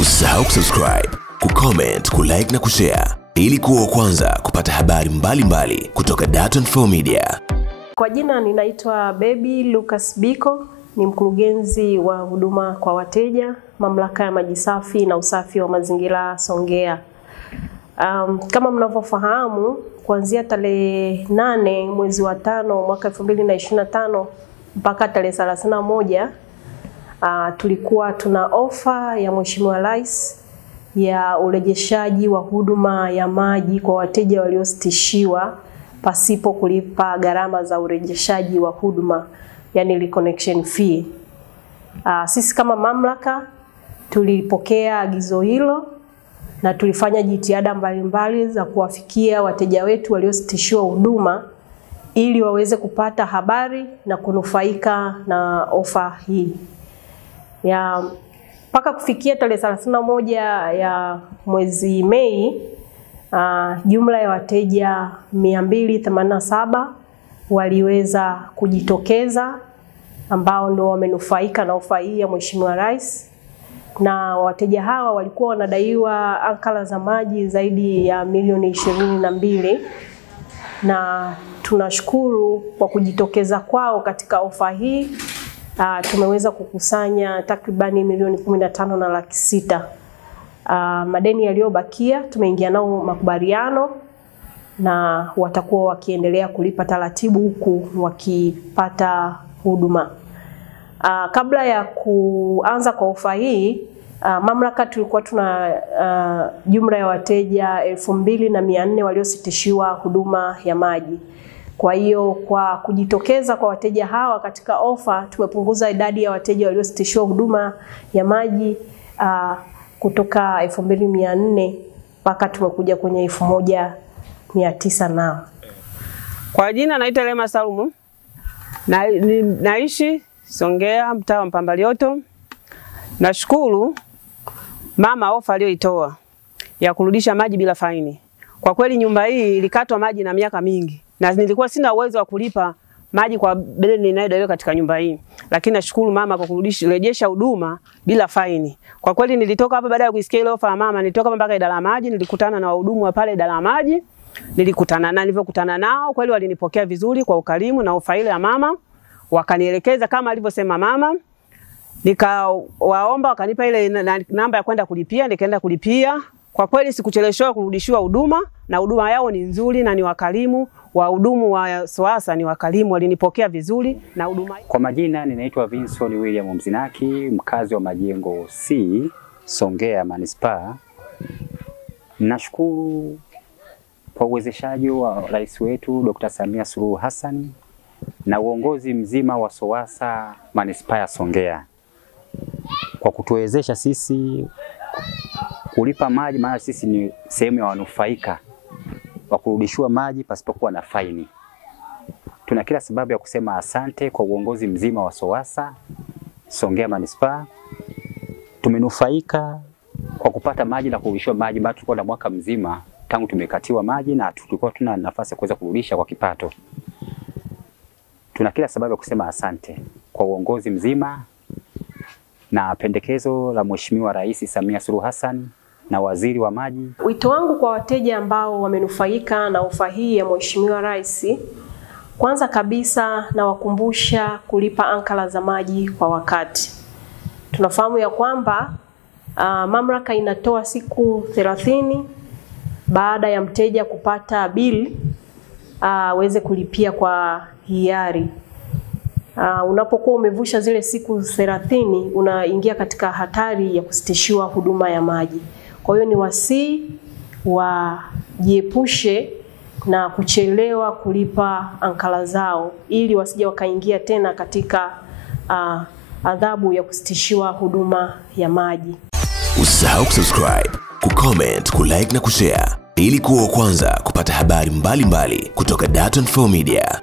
Usisahau kusubscribe, kucomment, kulike na kushare ili kuwa wa kwanza kupata habari mbalimbali kutoka Dar24 Media. Kwa jina ninaitwa Baby Lucas Biko, ni mkurugenzi wa huduma kwa wateja, mamlaka ya maji safi na usafi wa mazingira Songea. Kama mnavyofahamu, kuanzia tarehe 8 mwezi wa 5 mwaka 2025 mpaka tarehe 31 tulikuwa tuna ofa ya Mheshimiwa Rais ya urejeshaji wa huduma ya maji kwa wateja waliositishiwa pasipo kulipa gharama za urejeshaji wa huduma, yani reconnection fee. Sisi kama mamlaka tulipokea agizo hilo na tulifanya jitihada mbalimbali za kuwafikia wateja wetu waliositishiwa huduma ili waweze kupata habari na kunufaika na ofa hii. Mpaka kufikia tarehe 31 ya mwezi Mei, jumla ya wateja 287 waliweza kujitokeza ambao ndio wamenufaika na ofa hii ya Mheshimiwa Rais. Na wateja hawa walikuwa wanadaiwa ankala za maji zaidi ya milioni 22, na tunashukuru kwa kujitokeza kwao katika ofa hii. Tumeweza kukusanya takribani milioni 15.6. Madeni yaliyobakia tumeingia nao makubaliano na watakuwa wakiendelea kulipa taratibu huku wakipata huduma. Kabla ya kuanza kwa ofa hii, mamlaka tulikuwa tuna jumla ya wateja 2400 waliositishiwa huduma ya maji. Kwa hiyo kwa kujitokeza kwa wateja hawa katika ofa, tumepunguza idadi ya wateja waliositishiwa huduma ya maji kutoka 2400 mpaka tumekuja kwenye 1900 na. Kwa jina naitwa Lema Salumu. Naishi Songea, mtaa wa Mpambalioto. Nashukuru mama ofa aliyoitoa ya kurudisha maji bila faini. Kwa kweli nyumba hii ilikatwa maji na miaka mingi, na nilikuwa sina uwezo wa kulipa maji kwa bili ninayodaiwa katika nyumba hii. Lakini nashukuru mama kwa kurejesha huduma bila faini. Kwa kweli nilitoka hapa baada ya kusikia ile ofa ya mama, nilitoka mpaka idara ya maji, nilikutana na wahudumu wa pale idara ya maji. Nilivyokutana nao kweli walinipokea vizuri kwa ukarimu na ofa ile ya mama. Wakanielekeza kama alivyosema mama. Nikawaomba wakanipa ile namba ya kwenda kulipia, nikaenda kulipia. Kwa kweli sikucheleshwa kurudishiwa huduma, na huduma yao ni nzuri na ni wakarimu. Wahudumu wa SOASA ni wakarimu, walinipokea vizuri na huduma. Kwa majina ninaitwa Vincent William Mzinaki, mkazi wa Majengo C, Songea Manispaa. Nashukuru kwa uwezeshaji wa Rais wetu Dr. Samia Suluhu Hassan na uongozi mzima wa SOASA Manispaa ya Songea kwa kutuwezesha sisi kulipa maji, maana sisi ni sehemu ya wanufaika wa kurudishiwa maji pasipokuwa na faini. Tuna kila sababu ya kusema asante kwa uongozi mzima wa SOASA Songea Manispaa. Tumenufaika kwa kupata maji na kurudishiwa maji, baada tulikuwa na mwaka mzima tangu tumekatiwa maji na tulikuwa tuna nafasi ya kuweza kurudisha kwa kipato. Tuna kila sababu ya kusema asante kwa uongozi mzima na pendekezo la Mheshimiwa Rais Samia Suluhu Hassan na Waziri wa Maji. Wito wangu kwa wateja ambao wamenufaika na ofa hii ya Mheshimiwa Rais, kwanza kabisa na wakumbusha kulipa ankala za maji kwa wakati. Tunafahamu ya kwamba mamlaka inatoa siku 30 baada ya mteja kupata bili aweze kulipia kwa hiari. Unapokuwa umevusha zile siku 30, unaingia katika hatari ya kusitishiwa huduma ya maji. Kwa hiyo ni wasii wajiepushe na kuchelewa kulipa ankala zao ili wasije wakaingia tena katika adhabu ya kusitishiwa huduma ya maji. Usisahau kusubscribe, kucomment, kulike na kushare ili kuwa wa kwanza kupata habari mbalimbali kutoka Dar24 Media.